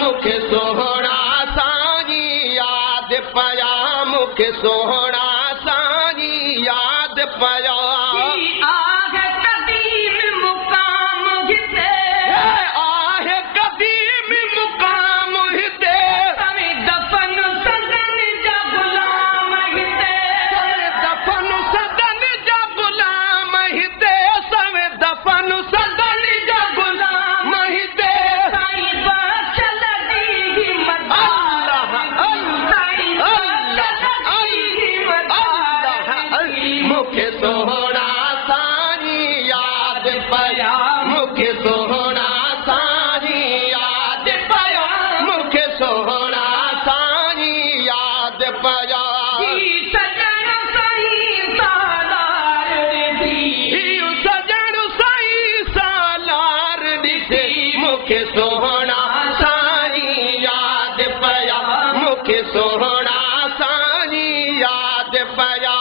मूंखे सोहणा साईं यादि पया मूंखे सोहणा साईं यादि पया मूंखे सोहणा साईं यादि पया मूंखे सोहणा साईं यादि पया मूंखे सोहणा साईं यादि पया सजण साईं सालार ॾिसी मूंखे सोहणा साईं यादि पया मूंखे सोहणा साईं यादि पया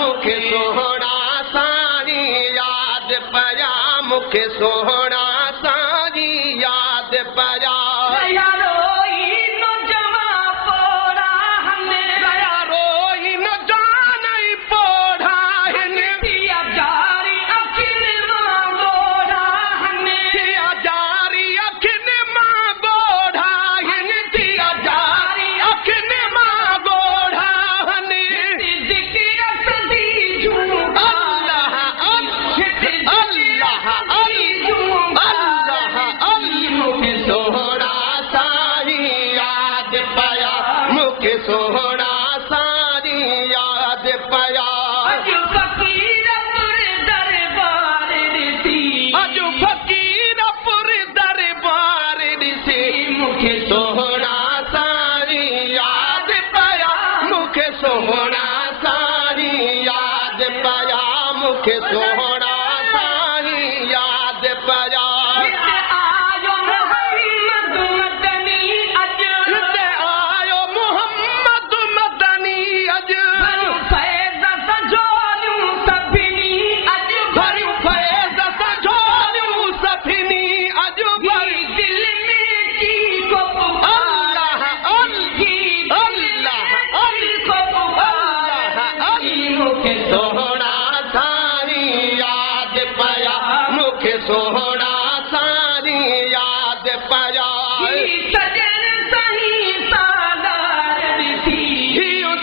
मूंखे सोहणा साईं यादि पया मूंखे सोहणा साईं यादि पया सोहणा साईं यादि पया अॼु फ़क़ीरपुर दरबार ॾिसी मूंखे सोहणा साईं यादि पया मूंखे सोहणा साईं यादि पया मूंखे सोहणा साईं यादि पया सोहणा साईं यादि पया मूंखे सोहणा साईं यादि पया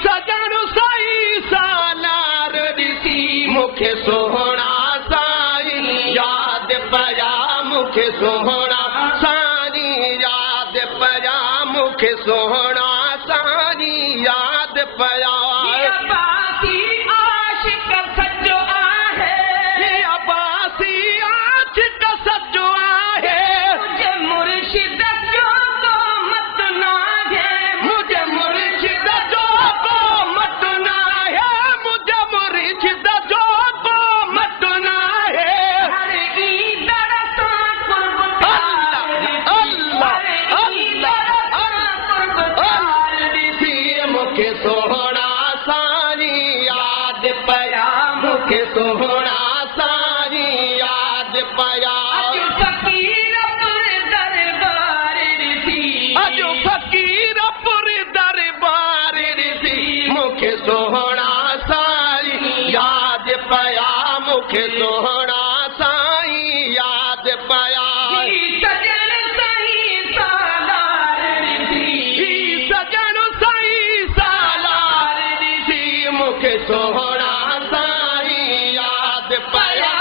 सजण साईं सालार ॾिसी मूंखे सोहणा साईं यादि पया मूंखे सोहणा साईं यादि पया मूंखे सोहणा साईं यादि पया मूंखे सोहणा साईं यादि पया मूंखे सोहणा साईं यादि पया अॼु फ़क़ीरपुर दरबार ॾिसी मूंखे सोहणा साईं यादि पया मूंखे सोहणा साईं यादि पया मूंखे सोहणा साईं यादि पया